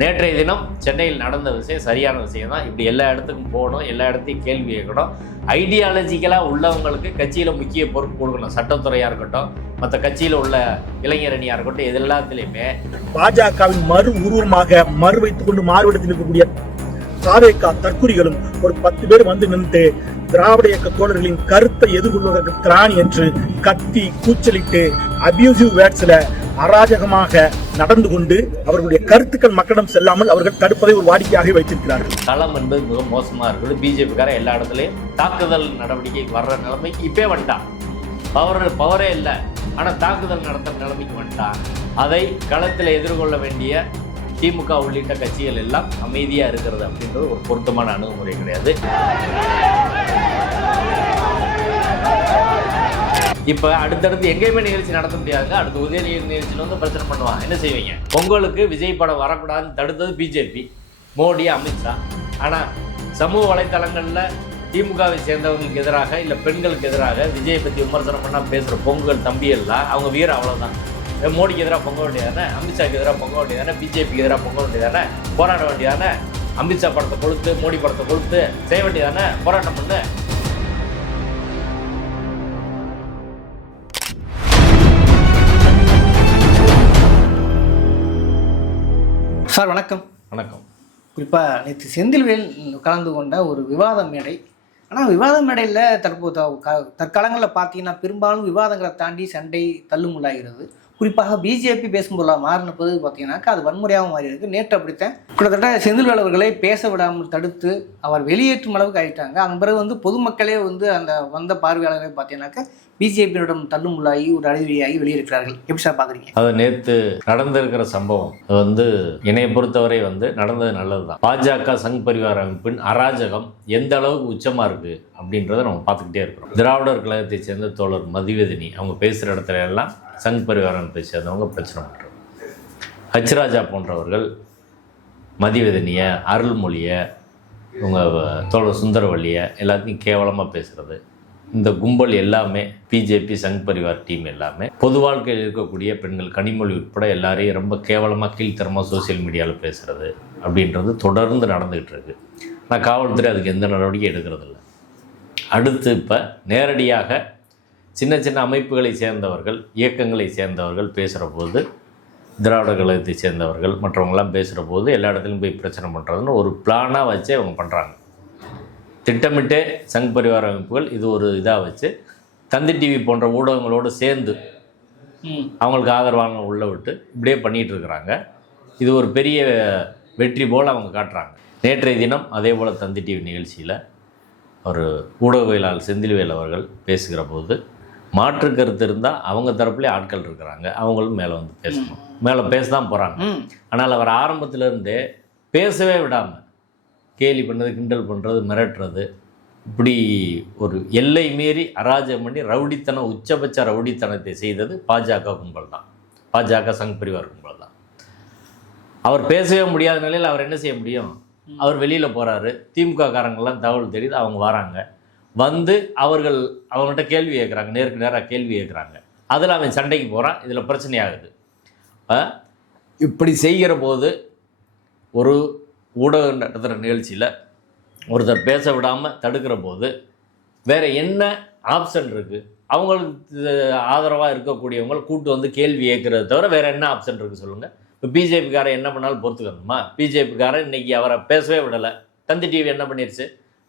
நேற்றைய தினம் சென்னையில் நடந்த விஷயம் சரியான விஷயம் தான் இப்படி எல்லா இடத்துக்கும் போகணும் எல்லா இடத்தையும் கேள்வி கேட்கணும். ஐடியாலஜிக்கலாக உள்ளவங்களுக்கு கட்சியில் முக்கிய பொறுப்பு கொடுக்கணும். சட்டத்துறையாக இருக்கட்டும் மற்ற கட்சியில் உள்ள இளைஞரணியாக இருக்கட்டும் இது எல்லாத்துலேயுமே பாஜகவின் மறு உருவமாக மறு வைத்துக் கொண்டு மாறுவிடத்தில் இருக்கக்கூடிய சாவேக்கா தற்குறிகளும் ஒரு பத்து பேர் வந்து நின்று திராவிட இயக்க தோழர்களின் கருத்தை எதிர்கொள்வதற்கு திராணி என்று கத்தி கூச்சலிட்டு அபியூசிவ் வேர்ட்ஸ்ல அராஜகமாக நடந்து கொண்டு அவர்களுடைய கருத்துக்கள் மக்களிடம் செல்லாமல் அவர்கள் தடுப்பதை ஒரு வாடிக்கையாக வைத்திருக்கிறார்கள். களம் என்பது மிக மோசமாக இருக்குது பிஜேபிக்கார எல்லா இடத்துலையும் தாக்குதல் நடவடிக்கை வர்ற நிலைமைக்கு இப்பே வந்துட்டான். பவர் பவரே இல்லை. ஆனால் தாக்குதல் நடத்துகிற நிலைமைக்கு வந்துட்டான். அதை களத்தில் எதிர்கொள்ள வேண்டிய திமுக உள்ளிட்ட கட்சிகள் எல்லாம் அமைதியாக இருக்கிறது அப்படின்றது ஒரு பொருத்தமான அணுகுமுறை கிடையாது. இப்போ அடுத்தடுத்து எங்கேயுமே நிகழ்ச்சி நடத்த முடியாது அடுத்து உதயநிதி நிகழ்ச்சியில் வந்து பிரச்சனை பண்ணுவான் என்ன செய்வீங்க? பொங்கலுக்கு விஜய் படம் வரக்கூடாதுன்னு தடுத்தது பிஜேபி மோடி அமித்ஷா ஆனால் சமூக வலைத்தளங்களில் திமுகவை சேர்ந்தவங்களுக்கு எதிராக இல்லை பெண்களுக்கு எதிராக விஜயை பற்றி விமர்சனம் பண்ணால் பேசுகிற பொங்கல் தம்பி எல்லாம் அவங்க வீரம் அவ்வளோதான் மோடிக்கு எதிராக பொங்க வேண்டியதானே? அமித்ஷாக்கு எதிராக பொங்க வேண்டியதானே? பிஜேபிக்கு எதிராக பொங்க வேண்டியதானே? போராட வேண்டியதானே? அமித்ஷா படத்தை கொடுத்து மோடி படத்தை கொடுத்து செய்ய வேண்டியதானே? போராட்டம் பண்ணு. சார் வணக்கம். வணக்கம். குறிப்பாக நேற்று செந்தில்வேல் கலந்து கொண்ட ஒரு விவாத மேடை. ஆனால் விவாத மேடையில் தற்போது தற்காலங்களில் பார்த்தீங்கன்னா பெரும்பாலும் விவாதங்களை தாண்டி சண்டை தள்ளுமுள்ளாகிறது. குறிப்பாக பிஜேபி பேசும்போது மாறினப்போது பார்த்தீங்கன்னாக்கா அது வன்முறையாக மாறி இருக்கு நேற்று அப்படித்தான் கிட்டத்தட்ட செந்தில்வேல் அவர்களை பேச விடாமல் தடுத்து அவர் வெளியேற்றும் அளவுக்கு ஆயிட்டாங்க. அதன் பிறகு வந்து பொதுமக்களே வந்து அந்த வந்த பார்வையாளர்களை பார்த்தீங்கன்னாக்கா பிஜேபியிடம் தள்ளுமுள்ளாகி ஒரு அழுவியாகி வெளியிருக்கிறார்கள். எப்படி சார் பார்க்குறீங்க? அது நேற்று நடந்திருக்கிற சம்பவம். அது வந்து என்னைய பொறுத்தவரை வந்து நடந்தது நல்லதுதான். பாஜக சங் பரிவார அமைப்பின் அராஜகம் எந்த அளவுக்கு உச்சமா இருக்கு அப்படின்றத நம்ம பார்த்துக்கிட்டே இருக்கிறோம். திராவிடர் கழகத்தை சேர்ந்த தோழர் மதிவதினி அவங்க பேசுகிற இடத்துல எல்லாம் சங் பரிவார அமைப்பை சேர்ந்தவங்க பிரச்சனை பண்ணுறாங்க ஹச்ராஜா போன்றவர்கள் மதிவதனியை அருள்மொழியை இவங்க தோழர் சுந்தரவள்ளியை எல்லாத்தையும் கேவலமாக பேசுகிறது இந்த கும்பல் எல்லாமே பிஜேபி சங் பரிவார் டீம் எல்லாமே பொது வாழ்க்கையில் இருக்கக்கூடிய பெண்கள் கனிமொழி உட்பட எல்லாரையும் ரொம்ப கேவலமாக கீழ்த்தரமாக சோஷியல் மீடியாவில் பேசுகிறது அப்படின்றது தொடர்ந்து நடந்துகிட்டு இருக்கு. ஆனால் காவல்துறை அதுக்கு எந்த நடவடிக்கையும் எடுக்கிறதில்ல. அடுத்து இப்போ நேரடியாக சின்ன சின்ன அமைப்புகளை சேர்ந்தவர்கள் இயக்கங்களை சேர்ந்தவர்கள் பேசுகிற போது திராவிட கழகத்தை சேர்ந்தவர்கள் மற்றவங்களாம் பேசுகிற போது எல்லா இடத்துலையும் போய் பிரச்சனை பண்ணுறதுன்னு ஒரு பிளானாக வச்சு அவங்க பண்ணுறாங்க திட்டமிட்டே சங் பரிவார அமைப்புகள் இது ஒரு இதாக வச்சு தந்தி டிவி போன்ற ஊடகங்களோடு சேர்ந்து அவங்களுக்கு ஆதரவான உள்ள விட்டு இப்படியே பண்ணிகிட்டு இருக்கிறாங்க. இது ஒரு பெரிய வெற்றி போல் அவங்க காட்டுறாங்க. நேற்றைய தினம் அதே போல் தந்தி டிவி நிகழ்ச்சியில் ஒரு ஊடகவியலாளர் செந்தில்வேல் அவர்கள் பேசுகிற போது மாற்று கருத்து இருந்தால் அவங்க தரப்புலேயே ஆட்கள் இருக்கிறாங்க. அவங்களும் மேலே வந்து பேசணும். மேலே பேச தான் போகிறாங்க ஆனால் அவர் ஆரம்பத்துல இருந்தே பேசவே விடாமல் கேலி பண்ணுறது கிண்டல் பண்ணுறது மிரட்டுறது. இப்படி ஒரு எல்லை மீறி அராஜகம் பண்ணி ரவுடித்தனம் உச்சபட்ச ரவுடித்தனத்தை செய்தது பாஜக கும்பல் தான். பாஜக சங் பரிவார் கும்பல் தான். அவர் பேசவே முடியாத நிலையில் அவர் என்ன செய்ய முடியும்? அவர் வெளியில் போகிறாரு திமுக காரங்கெல்லாம் தகவல் தெரியுது அவங்க வராங்க. வந்து அவர்கள் அவங்கள்ட்ட கேள்வி கேட்குறாங்க நேருக்கு நேராக கேள்வி கேட்குறாங்க அதில் அவன் சண்டைக்கு போகிறான் இதில் பிரச்சனையாகுது இப்படி செய்கிற போது ஒரு ஊடக நடத்துகிற நிகழ்ச்சியில் ஒருத்தர் பேச விடாமல் தடுக்கிற போது வேறு என்ன ஆப்ஷன் இருக்குது அவங்களுக்கு ஆதரவாக இருக்கக்கூடியவங்க கூட்டு வந்து கேள்வி கேட்குறத தவிர வேறு என்ன ஆப்ஷன் இருக்குது சொல்லுங்கள் இப்போ பிஜேபிக்காரன் என்ன பண்ணாலும் பொறுத்துக்கணுமா? பிஜேபிக்காரன் இன்னைக்கு அவரை பேசவே விடலை. தந்தி டிவி என்ன பண்ணிருச்சு?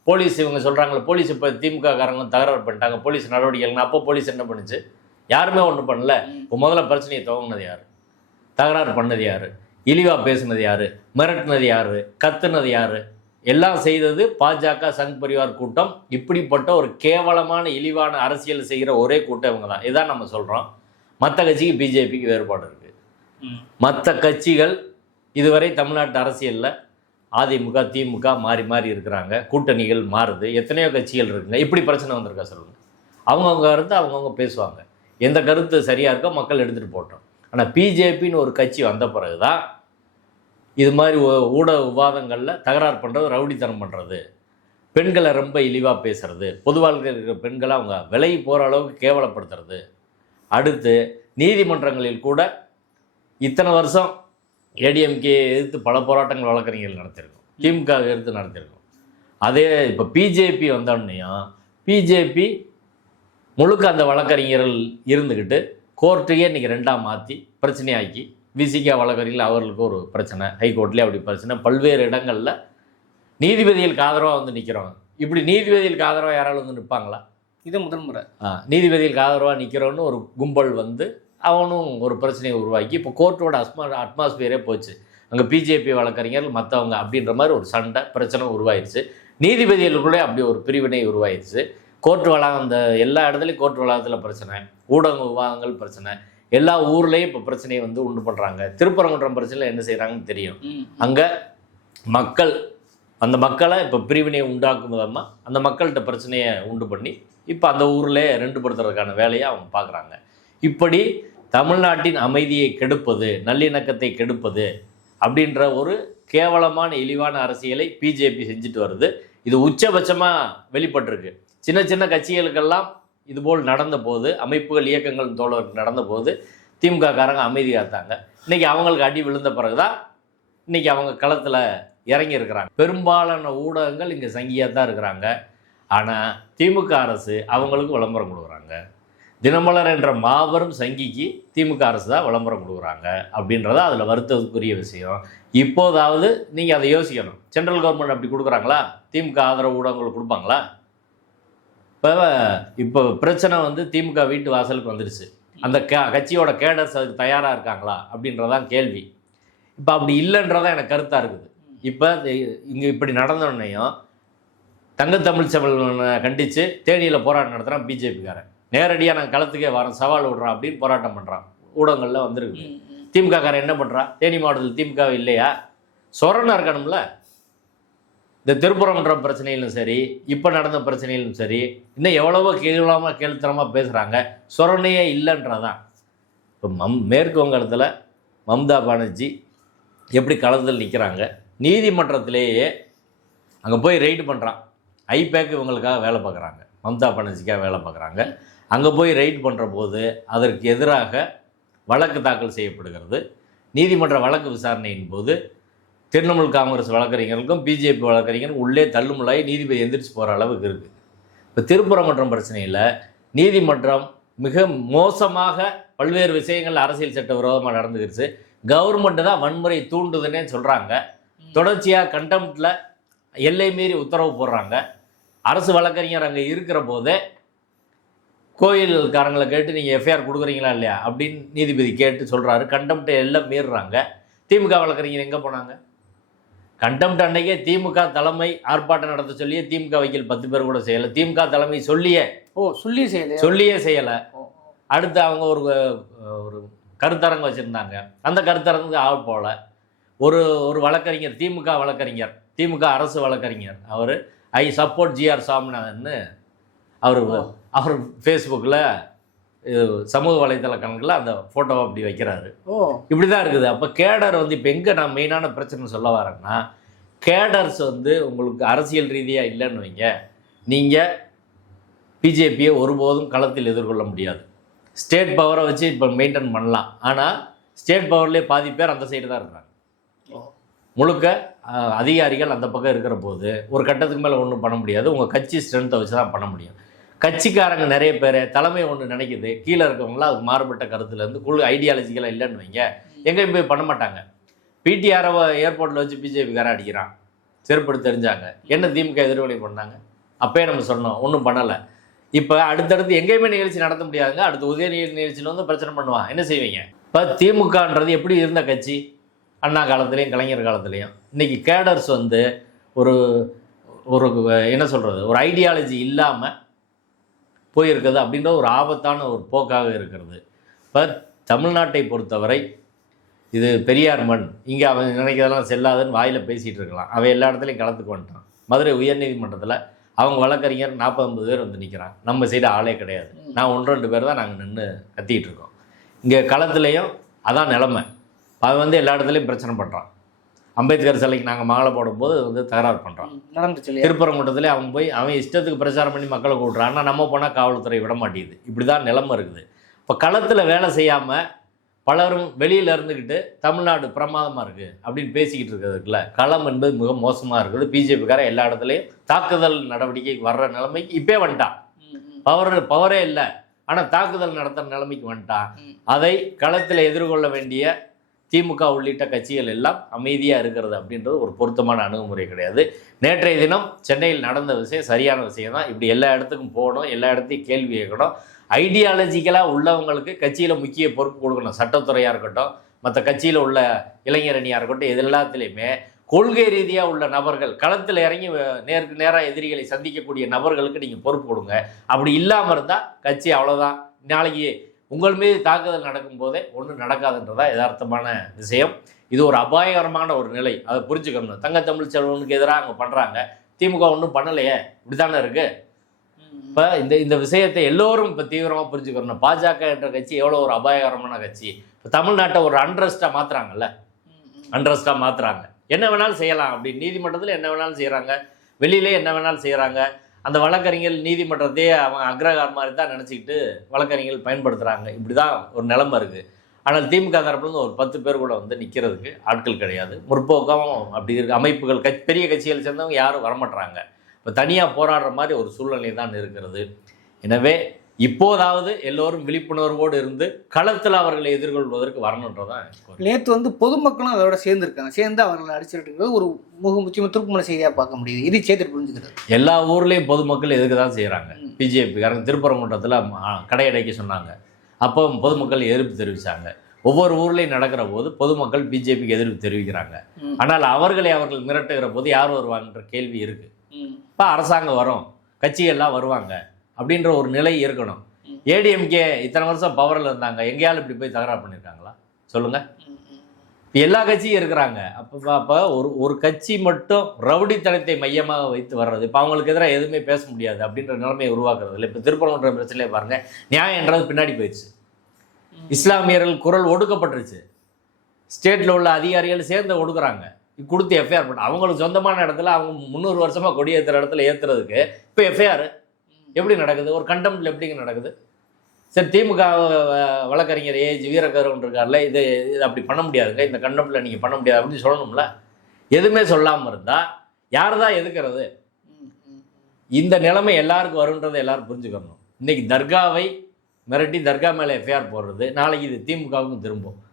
போலீஸ் இவங்க சொல்கிறாங்களே போலீஸ் இப்போ திமுக தகராறு பண்ணிட்டாங்க. போலீஸ் நடவடிக்கைகள் அப்போ போலீஸ் என்ன பண்ணுச்சு? யாருமே ஒன்றும் பண்ணல. இப்போ முதல்ல பிரச்சனையை துவங்கினது யார்? தகராறு பண்ணது யார்? இழிவாக பேசுனது யார்? மிரட்டினது யார்? கத்துனது யார்? எல்லாம் செய்தது பாஜக சங் பரிவார் கூட்டம். இப்படிப்பட்ட ஒரு கேவலமான இழிவான அரசியல் செய்கிற ஒரே கூட்டம் இவங்க தான் இதான் நம்ம சொல்கிறோம் மற்ற கட்சிக்கு பிஜேபிக்கு வேறுபாடு இருக்குது மற்ற கட்சிகள் இதுவரை தமிழ்நாட்டு அரசியலில் அதிமுக திமுக மாறி மாறி இருக்கிறாங்க. கூட்டணிகள் மாறுது. எத்தனையோ கட்சிகள் இருக்குங்க. இப்படி பிரச்சனை வந்திருக்கா சொல்லுங்கள் அவங்கவுங்க கருத்து அவங்கவுங்க பேசுவாங்க. எந்த கருத்து சரியாக இருக்கோ மக்கள் எடுத்துகிட்டு போட்டோம். ஆனால் பிஜேபின்னு ஒரு கட்சி வந்த பிறகு தான் இது மாதிரி ஊடக விவாதங்களில் தகராறு பண்ணுறது ரவுடித்தனம் பண்ணுறது பெண்களை ரொம்ப இழிவாக பேசுகிறது பொது இருக்கிற பெண்களை அவங்க விலகி போகிற அளவுக்கு கேவலப்படுத்துறது. அடுத்து நீதிமன்றங்களில் கூட இத்தனை வருஷம் ஏடிஎம்கே எதிர்த்து பல போராட்டங்கள் வழக்கறிஞர்கள் நடத்தியிருக்கோம் திமுக எதிர்த்து நடத்தியிருக்கோம் அதே இப்போ பிஜேபி வந்தோடனையும் பிஜேபி முழுக்க அந்த வழக்கறிஞர்கள் இருந்துக்கிட்டு கோர்ட்டையே இன்றைக்கி ரெண்டாக மாற்றி பிரச்சனையாக்கி விசிகா வழக்கறிஞர்கள் அவர்களுக்கு ஒரு பிரச்சனை. ஹைகோர்ட்லேயே அப்படி பிரச்சனை. பல்வேறு இடங்களில் நீதிபதிகளுக்கு ஆதரவாக வந்து நிற்கிறோம் இப்படி நீதிபதிகளுக்கு ஆதரவாக யாராலும் வந்து நிற்பாங்களா இது முதல் முறை. ஆ, நீதிபதிகளுக்கு ஆதரவாக நிற்கிறோன்னு ஒரு கும்பல் வந்து அவனும் ஒரு பிரச்சனையை உருவாக்கி இப்போ கோர்ட்டோட அஸ்மா அட்மாஸ்பியரே போச்சு. அங்கே பிஜேபி வழக்கறிஞர்கள் மற்றவங்க அப்படின்ற மாதிரி ஒரு சண்டை பிரச்சனை உருவாயிருச்சு. நீதிபதிகளுக்குள்ளே அப்படி ஒரு பிரிவினை உருவாயிருச்சு. கோர்ட் வளாகம் அந்த எல்லா இடத்துலையும் கோர்ட் வளாகத்தில் பிரச்சனை. ஊடக விவாதங்கள் பிரச்சனை. எல்லா ஊர்லேயும் இப்போ பிரச்சனையை வந்து உண்டு பண்ணுறாங்க திருப்பரங்குன்றம் பிரச்சனையில் என்ன செய்கிறாங்கன்னு தெரியும். அங்கே மக்கள் அந்த மக்களை இப்போ பிரிவினையை உண்டாக்கும் விதமாக அந்த மக்கள்கிட்ட பிரச்சனையை உண்டு பண்ணி இப்போ அந்த ஊரில் ரெண்டு படுத்துறதுக்கான வேலையை அவங்க பார்க்குறாங்க இப்படி தமிழ்நாட்டின் அமைதியை கெடுப்பது நல்லிணக்கத்தை கெடுப்பது அப்படின்ற ஒரு கேவலமான இழிவான அரசியலை பிஜேபி செஞ்சுட்டு வருது. இது உச்சபட்சமாக வெளிப்பட்டிருக்கு. சின்ன சின்ன கட்சிகளுக்கெல்லாம் இதுபோல் நடந்த போது அமைப்புகள் இயக்கங்கள் தோழர்கள் நடந்தபோது திமுக காரங்க அமைதி காத்தாங்க இன்னைக்கு அவங்களுக்கு அடி விழுந்த பிறகுதான் இன்றைக்கி அவங்க களத்தில் இறங்கி இருக்கிறாங்க. பெரும்பாலான ஊடகங்கள் இங்கே சங்கியாக தான் இருக்கிறாங்க. ஆனால் திமுக அரசு அவங்களுக்கு விளம்பரம் கொடுக்குறாங்க. தினமலர் என்ற மாபெரும் சங்கிக்கு திமுக அரசு தான் விளம்பரம் கொடுக்குறாங்க அப்படின்றத அதில் வருத்தத்துக்குரிய விஷயம். இப்போதாவது நீங்கள் அதை யோசிக்கணும். சென்ட்ரல் கவர்மெண்ட் அப்படி கொடுக்குறாங்களா? திமுக ஆதரவு ஊடகங்கள் கொடுப்பாங்களா? இப்போ இப்போ பிரச்சனை வந்து திமுக வீட்டு வாசலுக்கு வந்துருச்சு. அந்த க கட்சியோட கேடர்ஸ் அதுக்கு தயாராக இருக்காங்களா அப்படின்றதான் கேள்வி. இப்போ அப்படி இல்லைன்றதான் எனக்கு கருத்தாக இருக்குது. இப்போ இங்கே இப்படி நடந்தோடனையும் தங்கத்தமிழ் செவலனை கண்டித்து தேனியில் போராட்டம் நடத்துகிறான் பிஜேபிக்காரன். நேரடியாக நான் களத்துக்கே வரேன் சவால் விடுறான் அப்படின்னு போராட்டம் பண்ணுறான் ஊடகங்களில் வந்திருக்கு. திமுக காரன் என்ன பண்ணுறான் தேனி மாவட்டத்தில் திமுக இல்லையா? சொரணம் இருக்கணும்ல. இந்த திருப்புறமன்றம் பிரச்சனையிலும் சரி இப்போ நடந்த பிரச்சனையிலும் சரி இன்னும் எவ்வளவோ கேவலமாக கேள்வித்தனமாக பேசுகிறாங்க சொரணையே இல்லைன்றதான். இப்போ மம் மேற்கு வங்கத்தில் மம்தா பானர்ஜி எப்படி களத்தில் நிற்கிறாங்க நீதிமன்றத்திலேயே அங்கே போய் ரைடு பண்ணுறான் ஐபேக் இவங்களுக்காக வேலை பார்க்குறாங்க. மம்தா பானர்ஜிக்காக வேலை பார்க்குறாங்க. அங்கே போய் ரைட் பண்ணுற போது அதற்கு எதிராக வழக்கு தாக்கல் செய்யப்படுகிறது. நீதிமன்ற வழக்கு விசாரணையின் போது திரிணாமுல் காங்கிரஸ் வழக்கறிஞர்களுக்கும் பிஜேபி வழக்கறிஞரும் உள்ளே தள்ளுமுள்ளாகி நீதிபதி எந்திரிச்சு போகிற அளவுக்கு இருக்குது இப்போ திருப்புறமன்றம் பிரச்சனையில் நீதிமன்றம் மிக மோசமாக பல்வேறு விஷயங்கள் அரசியல் சட்ட விரோதமாக நடந்துக்கிடுச்சு கவர்மெண்ட் தான் வன்முறை தூண்டுதுன்னே சொல்கிறாங்க தொடர்ச்சியாக கண்டெம்ட்டில் எல்லை மீறி உத்தரவு போடுறாங்க. அரசு வழக்கறிஞர் அங்கே இருக்கிற போதே கோயில்காரங்களை கேட்டு நீங்கள் எஃப்ஐஆர் கொடுக்குறீங்களா இல்லையா அப்படின்னு நீதிபதி கேட்டு சொல்கிறாரு கண்டெம்ட்டை எல்லாம் மீறுறாங்க. திமுக வழக்கறிஞர் எங்கே போனாங்க? கண்டெம்ட் அன்னைக்கே திமுக தலைமை ஆர்ப்பாட்டம் நடத்த சொல்லியே திமுக வக்கீல் பத்து பேர் கூட செய்யலை. திமுக தலைமை சொல்லியே. ஓ சொல்லி செய்யலையா? சொல்லியே செய்யலை. அடுத்து அவங்க ஒரு ஒரு கருத்தரங்கு வச்சுருந்தாங்க. அந்த கருத்தரங்குக்கு ஆள் போகல ஒரு ஒரு வழக்கறிஞர் திமுக வழக்கறிஞர் திமுக அரசு வழக்கறிஞர். அவர் ஐ சப்போர்ட் ஜிஆர் சாமிநாதன்னு அவர் அவர் ஃபேஸ்புக்கில் சமூக வலைத்தள கணக்கில் அந்த ஃபோட்டோவை அப்படி வைக்கிறாரு. ஓ. இப்படி தான் இருக்குது. அப்போ கேடர் வந்து இப்போ எங்கே நான் மெயினான பிரச்சனை சொல்ல வரேன்னா கேடர்ஸ் வந்து உங்களுக்கு அரசியல் ரீதியாக இல்லைன்னு வைங்க. நீங்கள் பிஜேபியை ஒருபோதும் களத்தில் எதிர்கொள்ள முடியாது. ஸ்டேட் பவரை வச்சு இப்போ மெயின்டைன் பண்ணலாம். ஆனால் ஸ்டேட் பவர்லேயே பாதி பேர் அந்த சைடு தான் இருக்கிறாங்க. முழுக்க அதிகாரிகள் அந்த பக்கம் இருக்கிற போது ஒரு கட்டத்துக்கு மேலே ஒன்றும் பண்ண முடியாது. உங்கள் கட்சி ஸ்ட்ரென்த்தை வச்சு தான் பண்ண முடியும். கட்சிக்காரங்க நிறைய பேர் தலைமை ஒன்று நினைக்குது. கீழே இருக்கவங்களாம் அதுக்கு மாறுபட்ட கருத்துலேருந்து குழு ஐடியாலஜிக்கலாக இல்லைன்னு வைங்க. எங்கேயும் போய் பண்ண மாட்டாங்க. பிடிஆரை ஏர்போர்ட்டில் வச்சு பிஜேபிக்காரன் அடிக்கிறான். செருப்படி தெரிஞ்சாங்க. என்ன திமுக எதிர்வினை பண்ணாங்க? அப்பயே நம்ம சொன்னோம் ஒன்றும் பண்ணலை. இப்போ அடுத்தடுத்து எங்கேயுமே நிகழ்ச்சி நடத்த முடியாதுங்க. அடுத்து உதயநிதி நிகழ்ச்சியில் வந்து பிரச்சனை பண்ணுவான் என்ன செய்வீங்க? இப்போ திமுகன்றது எப்படி இருந்த கட்சி? அண்ணா காலத்துலேயும் கலைஞர் காலத்துலேயும். இன்றைக்கி கேடர்ஸ் வந்து ஒரு ஒரு என்ன சொல்கிறது ஒரு ஐடியாலஜி இல்லாமல் போயிருக்குது அப்படின்ற ஒரு ஆபத்தான ஒரு போக்காக இருக்கிறது. இப்போ தமிழ்நாட்டை பொறுத்தவரை இது பெரியார் மண். இங்கே அவன் நினைக்கிறதெல்லாம் செல்லாதுன்னு வாயில் பேசிகிட்டு இருக்கலாம். அவன் எல்லா இடத்துலையும் களத்துக்கு வந்துட்டான் மதுரை உயர்நீதிமன்றத்தில் அவங்க வழக்கறிஞர் நாற்பது பேர் வந்து நிற்கிறான் நம்ம சைடு ஆளே கிடையாது. நான் ஒன்று ரெண்டு பேர் தான் நாங்கள் நின்று கத்திக்கிட்டு இருக்கோம். இங்கே களத்துலேயும் அதான் நிலமை. அவன் வந்து எல்லா இடத்துலையும் பிரச்சனை பண்ணுறான் அம்பேத்கர் சிலைக்கு நாங்கள் மாலை போடும்போது வந்து தகராறு பண்ணுறான் நடந்துச்சு திருப்பரங்குன்றத்திலே அவன் போய் அவன் இஷ்டத்துக்கு பிரச்சாரம் பண்ணி மக்களை கூட்டுறான். ஆனால் நம்ம போனால் காவல்துறை விட மாட்டேங்குது. இப்படி தான் நிலைமை இருக்குது. இப்போ களத்தில் வேலை செய்யாமல் பலரும் வெளியில இருந்துக்கிட்டு தமிழ்நாடு பிரமாதமாக இருக்குது அப்படின்னு பேசிக்கிட்டு இருக்கிறதுக்குல களம் என்பது மிக மோசமாக இருக்குது பிஜேபிக்கார எல்லா இடத்துலையும் தாக்குதல் நடவடிக்கை வர்ற நிலைமைக்கு இப்பே வந்துட்டான். பவர் பவரே இல்லை. ஆனால் தாக்குதல் நடத்துகிற நிலைமைக்கு வந்துட்டான். அதை களத்தில் எதிர்கொள்ள வேண்டிய திமுக உள்ளிட்ட கட்சிகள் எல்லாம் அமைதியாக இருக்கிறது அப்படின்றது ஒரு பொருத்தமான அணுகுமுறை கிடையாது. நேற்றைய தினம் சென்னையில் நடந்த விஷயம் சரியான விஷயம் தான் இப்படி எல்லா இடத்துக்கும் போகணும் எல்லா இடத்தையும் கேள்வி கேட்கணும். ஐடியாலஜிக்கலாக உள்ளவங்களுக்கு கட்சியில் முக்கிய பொறுப்பு கொடுக்கணும். சட்டத்துறையாக இருக்கட்டும் மற்ற கட்சியில் உள்ள இளைஞரணியாக இருக்கட்டும் இது எல்லாத்துலேயுமே கொள்கை ரீதியாக உள்ள நபர்கள் களத்தில் இறங்கி நேருக்கு நேராக எதிரிகளை சந்திக்கக்கூடிய நபர்களுக்கு நீங்கள் பொறுப்பு கொடுங்க. அப்படி இல்லாமல் இருந்தால் கட்சி அவ்வளோதான் நாளைக்கு உங்கள் மீது தாக்குதல் நடக்கும்போதே ஒன்றும் நடக்காதுன்றதா யதார்த்தமான விஷயம். இது ஒரு அபாயகரமான ஒரு நிலை. அதை புரிஞ்சுக்கணும். தங்க தமிழ் செல்வனுக்கு எதிராக அங்கே பண்ணுறாங்க திமுக ஒன்றும் பண்ணலையே. இப்படி தானே இருக்குது இப்போ இந்த இந்த விஷயத்தை எல்லோரும் இப்போ தீவிரமாக புரிஞ்சுக்கணும். பாஜக என்ற கட்சி எவ்வளோ ஒரு அபாயகரமான கட்சி. இப்போ தமிழ்நாட்டை ஒரு அண்ட்ரஸ்டாக மாற்றுறாங்கல்ல அண்ட்ரஸ்டாக மாற்றுறாங்க என்ன வேணாலும் செய்யலாம் அப்படி. நீதிமன்றத்தில் என்ன வேணாலும் செய்கிறாங்க வெளியிலே என்ன வேணாலும் செய்கிறாங்க அந்த வழக்கறிஞர் நீதிமன்றத்தையே அவன் அக்ரகார் மாதிரி தான் நினச்சிக்கிட்டு வழக்கறிஞர்கள் பயன்படுத்துகிறாங்க இப்படி தான் ஒரு நிலைமை இருக்குது ஆனால் திமுக தரப்புலேருந்து ஒரு பத்து பேர் கூட வந்து நிற்கிறதுக்கு ஆட்கள் கிடையாது. முற்போக்கம் அப்படி இருக்கு. அமைப்புகள் கட்சி பெரிய கட்சிகள் சேர்ந்தவங்க யாரும் வரமாட்றாங்க. இப்போ தனியாக போராடுற மாதிரி ஒரு சூழ்நிலை தான் இருக்கிறது எனவே இப்போதாவது எல்லோரும் விழிப்புணர்வோடு இருந்து களத்தில் அவர்களை எதிர்கொள்வதற்கு வரணுன்றதான். நேற்று வந்து பொதுமக்களும் அதோட சேர்ந்துருக்காங்க சேர்ந்து அவர்களை அடிச்சிருக்கிறது ஒரு மிக முக்கியமாக திருப்பமலை செய்தியாக பார்க்க முடியுது இது சேர்த்து புரிஞ்சுக்கிறது எல்லா ஊர்லேயும் பொதுமக்கள் எதுக்கு தான் செய்கிறாங்க ம். பிஜேபிக்காரங்க திருப்பரங்குன்றத்தில் கடையடைக்க சொன்னாங்க அப்போ பொதுமக்கள் எதிர்ப்பு தெரிவித்தாங்க ஒவ்வொரு ஊர்லேயும் நடக்கிற போது பொதுமக்கள் பிஜேபிக்கு எதிர்ப்பு தெரிவிக்கிறாங்க. ஆனால் அவர்களை அவர்கள் மிரட்டுகிற போது யார் வருவாங்கன்ற கேள்வி இருக்குது. இப்போ அரசாங்கம் வரும். கட்சியெல்லாம் வருவாங்க. அப்படின்ற ஒரு நிலை இருக்கணும். ஏடிஎம்கே இத்தனை வருஷம் பவரில் இருந்தாங்க. எங்கேயாலும் இப்படி போய் தகராறு பண்ணியிருக்காங்களா சொல்லுங்கள். இப்போ எல்லா கட்சியும் இருக்கிறாங்க. அப்போ அப்போ ஒரு ஒரு கட்சி மட்டும் ரவுடித்தனத்தை மையமாக வைத்து வர்றது. இப்போ அவங்களுக்கு எதிராக எதுவுமே பேச முடியாது அப்படின்ற நிலைமையை உருவாக்குறது இல்லை. இப்போ திருப்பரங்குன்ற பிரச்சனையே பாருங்க. நியாயம்ன்றது பின்னாடி போயிடுச்சு. இஸ்லாமியர்கள் குரல் ஒடுக்கப்பட்டுருச்சு. ஸ்டேட்டில் உள்ள அதிகாரிகள் சேர்ந்து ஒடுக்குறாங்க. கொடுத்து எஃப்ஐஆர் பண்ண அவங்களுக்கு சொந்தமான இடத்துல அவங்க முந்நூறு வருஷமாக கொடி ஏற்றுற இடத்துல ஏற்றுறதுக்கு இப்போ எஃப்ஐஆர் எப்படி நடக்குது? ஒரு கண்டெம்ட்ல எப்படிங்க நடக்குது? சரி திமுக வ- வழக்கறிஞர் ஏஜ் வீரகரவன் இருக்கார்ல இது இது அப்படி பண்ண முடியாதுங்க. இந்த கண்டெம்ட்ல நீங்கள் பண்ண முடியாது அப்படின்னு சொல்லணும்ல. எதுவுமே சொல்லாமல் இருந்தால் யார் தான் எதுக்குறது? இந்த நிலைமை எல்லாருக்கும் வருன்றதை எல்லாரும் புரிஞ்சுக்கணும். இன்னைக்கு தர்காவை மிரட்டி தர்கா மேலே எஃப்ஐஆர் போடுறது நாளைக்கு இது திமுகவுக்கும் திரும்பும்.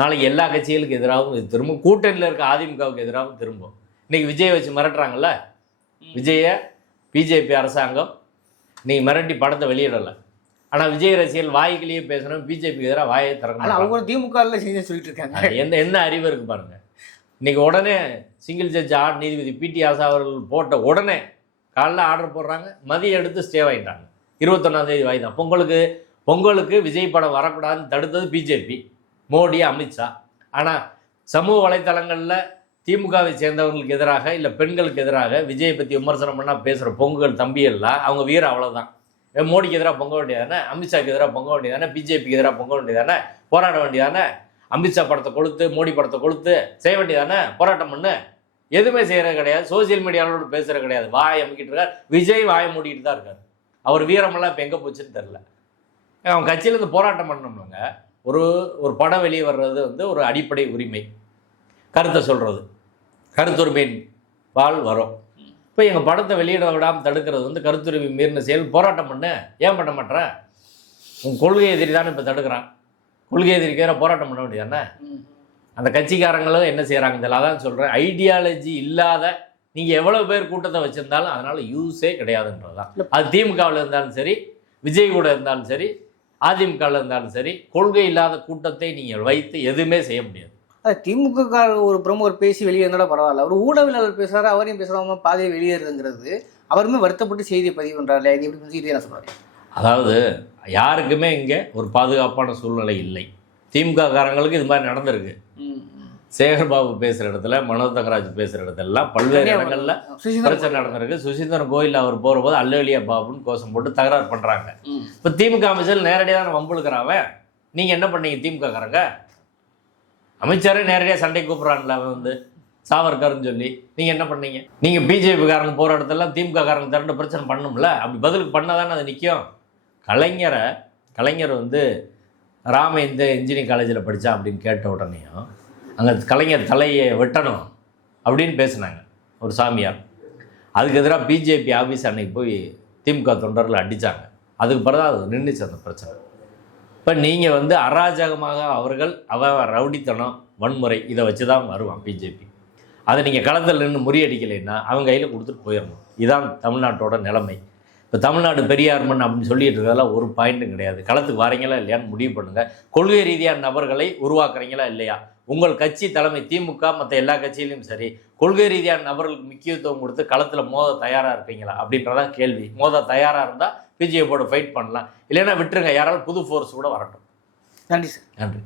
நாளைக்கு எல்லா கட்சிகளுக்கு எதிராகவும் இது திரும்பும் கூட்டணியில் இருக்க அதிமுகவுக்கு எதிராகவும் திரும்பும். இன்னைக்கு விஜய் வச்சு மிரட்டுறாங்கல்ல? விஜய பிஜேபி அரசாங்கம் இன்னைக்கு மிரட்டி படத்தை வெளியிடலை. ஆனால் விஜய் ரசிகர்கள் வாய்க்கிலேயே பேசணும் பிஜேபிக்கு எதிராக வாயை திறக்க ஆனால் மாட்டாங்க. அவங்க திமுகவில் செஞ்சு சொல்லிட்டு இருக்காங்க அது என்ன என்ன அறிவு இருக்கு பாருங்க. இன்னைக்கு உடனே சிங்கிள் ஜட்ஜ் ஆட் நீதிபதி பிடி ஆசா அவர்கள் போட்ட உடனே காலைல ஆர்டர் போடுறாங்க மதியம் எடுத்து ஸ்டே வாங்கிட்டாங்க. இருபத்தொன்னாம் தேதி வாங்கிட்டான் பொங்கலுக்கு பொங்கலுக்கு விஜய் படம் வரக்கூடாதுன்னு தடுத்தது பிஜேபி. மோடி அமித்ஷா ஆனால் சமூக வலைத்தளங்களில் திமுகவை சேர்ந்தவங்களுக்கு எதிராக இல்லை பெண்களுக்கு எதிராக விஜயை பற்றி விமர்சனம் பண்ணால் பேசுகிற பொங்கல் தம்பியெல்லாம் அவங்க வீரம் அவ்வளோதான் மோடிக்கு எதிராக பொங்க வேண்டியதானே? அமித்ஷாக்கு எதிராக பொங்க வேண்டியதானே? பிஜேபிக்கு எதிராக பொங்க வேண்டியதானே? போராட வேண்டியதானே? அமித்ஷா படத்தை கொடுத்து மோடி படத்தை கொடுத்து செய்ய வேண்டியதானே? போராட்டம் பண்ணு. எதுவுமே செய்கிறது கிடையாது. சோசியல் மீடியாவோட பேசுகிறது கிடையாது. வாய் அமைக்கிட்டு இருக்கார். விஜய் வாயை மூடிக்கிட்டு தான் இருக்கார். அவர் வீரமெல்லாம் இப்போ எங்கே போச்சுன்னு தெரில அவன் கட்சியிலேருந்து போராட்டம் பண்ணணும்லங்க. ஒரு ஒரு படம் வெளியே வர்றது வந்து ஒரு அடிப்படை உரிமை. கருத்தை சொல்கிறது கருத்துரிமையின் பால் வரும். இப்போ எங்கள் படத்தை வெளியிட விடாமல் தடுக்கிறது வந்து கருத்துரிமை மீறின செயல் போராட்டம் பண்ணு ஏன் பண்ண மாட்டேற உன் கொள்கை எதிரி தானே இப்போ தடுக்கிறான். கொள்கை எதிரிக்கு எதிராக போராட்டம் பண்ண வேண்டியதானே. அந்த கட்சிக்காரங்களும் என்ன செய்கிறாங்க இதில் அதான் சொல்கிறேன் ஐடியாலஜி இல்லாத நீங்கள் எவ்வளோ பேர் கூட்டத்தை வச்சுருந்தாலும் அதனால் யூஸே கிடையாதுன்றது தான் அது திமுகவில் இருந்தாலும் சரி விஜய் கூட இருந்தாலும் சரி அதிமுகவில் இருந்தாலும் சரி கொள்கை இல்லாத கூட்டத்தை நீங்கள் வைத்து எதுவுமே செய்ய முடியாது. அது திமுக ஒரு பிரமுகர் பேசி வெளியே இருந்தாலும் பரவாயில்ல. ஒரு ஊடகவியலாளர் பேசுறாரு அவரையும் பேசுறாம பாதையை வெளியேறுதுங்கிறது அவருமே வருத்தப்பட்டு செய்தியை பதிவு பண்றாரு இது எப்படி புரிஞ்சுக்கிட்டே நான் சொல்றேன் அதாவது யாருக்குமே இங்கே ஒரு பாதுகாப்பான சூழ்நிலை இல்லை. திமுக காரங்களுக்கு இது மாதிரி நடந்திருக்கு. சேகர்பாபு பேசுகிற இடத்துல மனோ தங்கராஜ் பேசுகிற இடத்துலலாம் பல்வேறு இடங்கள்ல பிரச்சனை நடந்திருக்கு. சுசீந்திரன் கோயில் அவர் போகிறபோது அல்லலியா பாபுன்னு கோஷம் போட்டு தகராறு பண்ணுறாங்க. இப்போ திமுக அமைச்சர் நேரடியாக தானே வம்புழுக்கிறாவன் நீங்கள் என்ன பண்ணீங்க திமுக காரங்க அமைச்சரே நேரடியாக சண்டை கூப்பிட்றான்ல அவன் வந்து. சாவர்கர்னு சொல்லி. நீங்கள் என்ன பண்ணீங்க? நீங்கள் பிஜேபி காரங்க போகிற இடத்துலலாம் திமுக காரங்க திரண்டு பிரச்சனை பண்ணும்ல? அப்படி பதிலுக்கு பண்ணால் தானே அது நிற்கும் கலைஞரை கலைஞர் வந்து ராம இந்த இன்ஜினியரிங் காலேஜில் படித்தான் அப்படின்னு கேட்ட உடனேயும் அங்கே கலைஞர் தலையை வெட்டணும் அப்படின்னு பேசினாங்க ஒரு சாமியார். அதுக்கு எதிராக பிஜேபி ஆஃபீஸ் அன்னைக்கு போய் திமுக தொண்டர்கள் அடித்தாங்க அதுக்கு பிறகு அது நின்றுச்சு அந்த பிரச்சனை. இப்போ நீங்கள் வந்து அராஜகமாக அவர்கள் அவ ரவுடித்தனம் வன்முறை இதை வச்சு தான் வருவான் பிஜேபி அதை நீங்கள் களத்தில் நின்று முறியடிக்கலைன்னா அவங்க கையில் கொடுத்துட்டு போயிடணும். இதுதான் தமிழ்நாட்டோட நிலைமை. இப்போ தமிழ்நாடு பெரியார் மண் அப்படின்னு சொல்லிட்டு இருக்கிறதெல்லாம் ஒரு பாயிண்ட்டும் கிடையாது. களத்துக்கு வரீங்களா இல்லையான்னு முடிவு பண்ணுங்கள் கொள்கை ரீதியான நபர்களை உருவாக்குறீங்களா இல்லையா? உங்கள் கட்சி தலைமை திமுக மற்ற எல்லா கட்சியிலையும் சரி கொள்கை ரீதியான நபர்களுக்கு முக்கியத்துவம் கொடுத்து களத்தில் மோத தயாராக இருப்பீங்களா அப்படின்றதான் கேள்வி. மோத தயாராக இருந்தால் பிஜேபியோட ஃபைட் பண்ணலாம். இல்லைன்னா விட்டுருங்க. யாராலும் புது ஃபோர்ஸ் கூட வரட்டும். நன்றி சார் நன்றி.